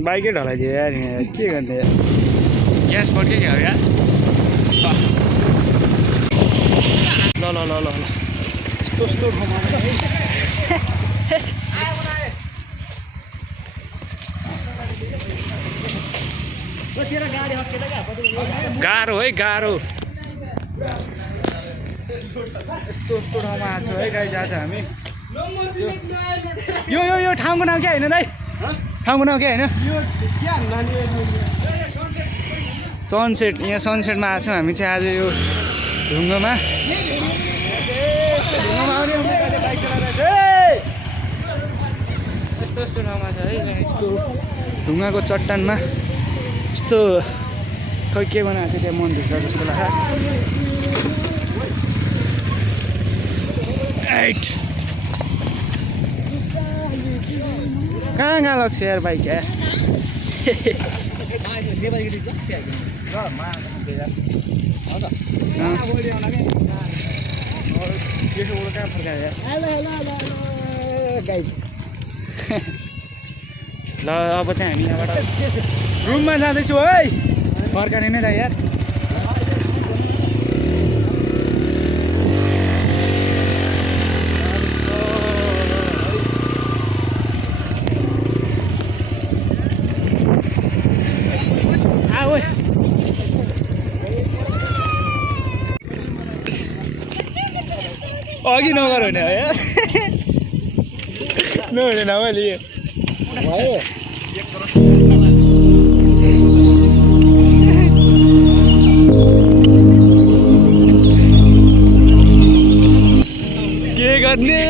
बाइकै ढलाइदियो यार यहाँ के गर्ने ग्यास पड्क्यो क्या यार ल ल ल ल ल यस्तो यस्तो ठाउँमा गाह्रो है गाह्रो यस्तो यस्तो ठाउँमा आएको छु है गाई जान्छ हामी यो यो यो ठाउँको नाम के होइन दाइ ठाउँको नाम के होइन सनसेट यहाँ सनसेटमा आएको छौँ हामी चाहिँ आज यो ढुङ्गामा यस्तो यस्तो ठाउँमा छ है यस्तो ढुङ्गाको चट्टानमा यस्तो खै के बनाएको छ त्यहाँ मन्दिर छ जस्तो लाग्छ कहाँ कहाँ लाग्छ यार बाइक क्या कहाँ फर्कायो ल अब चाहिँ हामी यहाँबाट रुममा जाँदैछु है फर्काने नै त यार अघि नगर हुने हो यार नहुने न मैले के गर्ने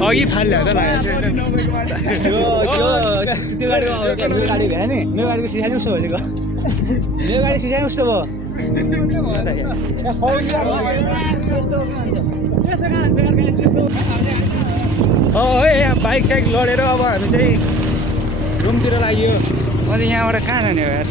अघि फाल्यो त त्यो गाडीको गाडी भयो नि मेरो गाडीको सिसा चाहिँ उस्तो भनेको मेरो गाडी सिसा उस्तो भयो है यहाँ बाइक साइक लडेर अब हामी चाहिँ रुमतिर लाग्यो म चाहिँ यहाँबाट कहाँ जाने हो यार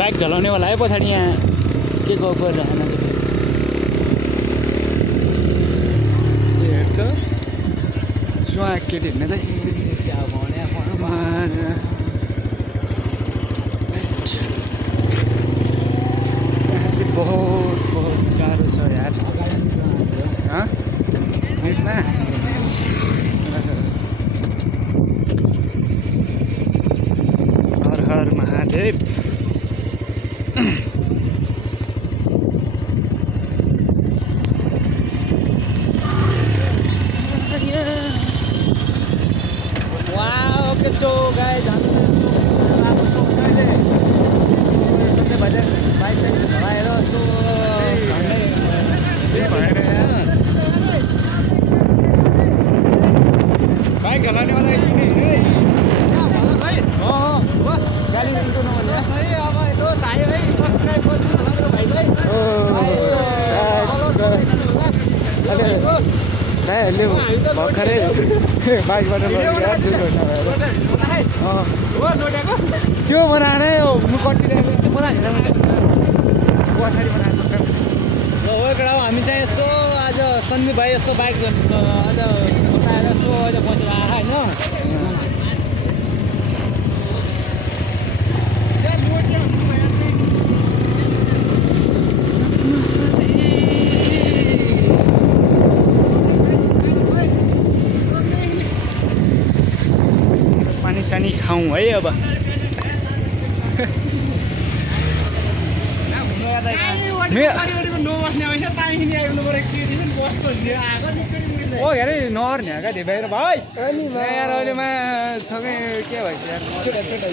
बाइक ढलाउनेवाला है पछाडि यहाँ के गफ गरिरहेन हेर त स्वाग केटी हिँड्ने त यहाँ चाहिँ बहुत बहुत गाह्रो छ यार नेटमा हर हर महादेव So guys, बाइक हलाने वाला यही नहीं है भर्खरै बाइकबाट त्यो बनाएर कटिरहेको पछाडि बनाएको हामी चाहिँ यस्तो आज सन्दीप भाइ यस्तो बाइक आज यसो आज बजेर आएर होइन पानी सानी खाऊँ है अब ओ यार नहर्ने क्या त्यो बाहिर भाइ यार अहिलेमा थोकै के भएछ यार छोटा छोटा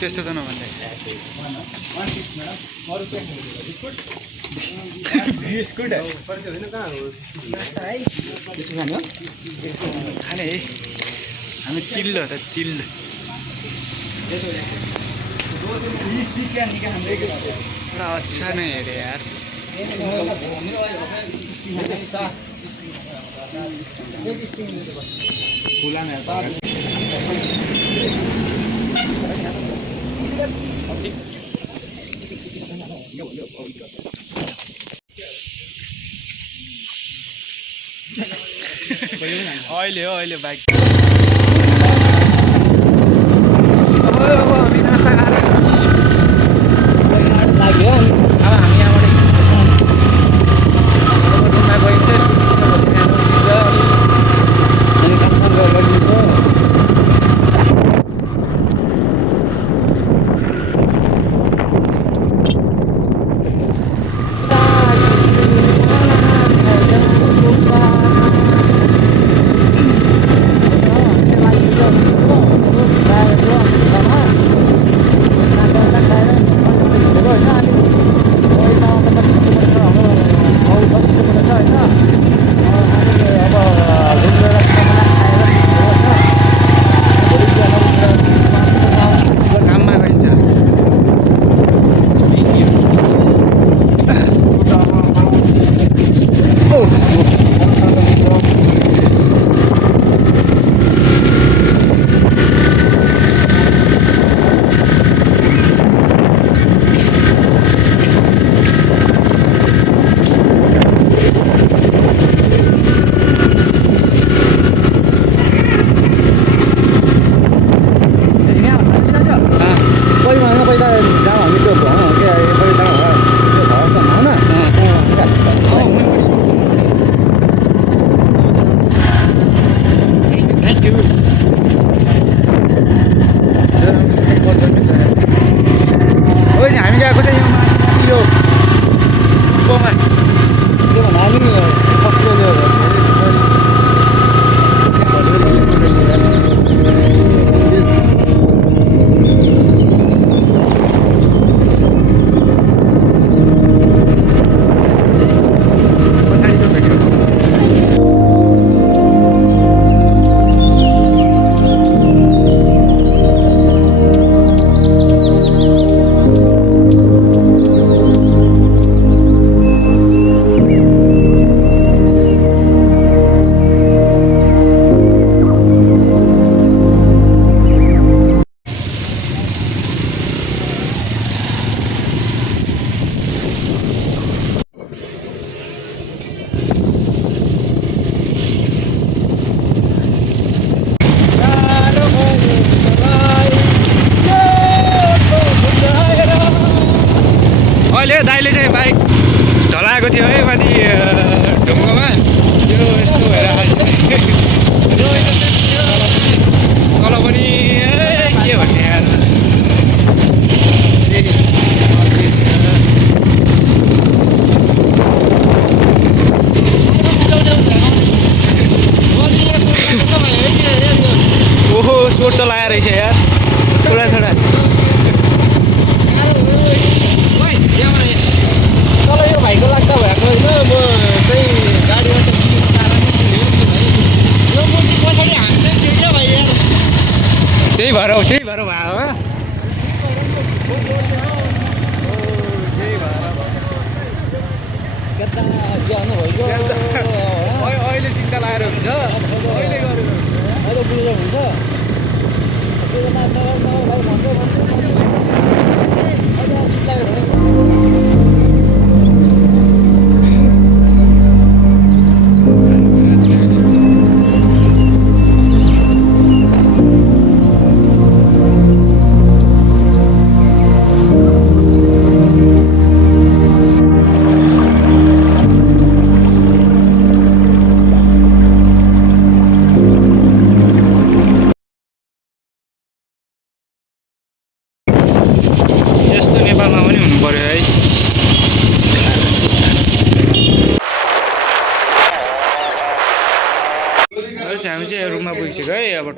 त्यस्तो त नभन्दै बिस्कुट खाने है हामी चिल्ड हो त चिल्ड पुरा अच्छा नै हेरे यार अहिले हो अहिले बाइक हामी नास्ता खाएर लाग्यो अब हामी यहाँबाट रुममा गइन्छ अनि काम गरिन्छ हामी गएको चाहिँ यो गोमा त्यो भन्दा अहिले दाइले चाहिँ बाइक ढलाएको थियो है माथि ढुङ्गामा त्यो यस्तो भएर तल पनि के भन्ने यार ओहो चोट त लगाएर रहेछ यार थोडा थोडा तल यो भाइको लाग्दा भएको होइन म चाहिँ गाडीमा पछाडि हान्दै थियो क्या भाइ यार त्यही भएर भयो त्यही भएर अहिले चिन्ता लगाएर हुन्छ अहिले गरेर अहिले बुझेर हुन्छ पऱ्यो है। हामी चाहिँ रुममा पुगिसक्यो है अब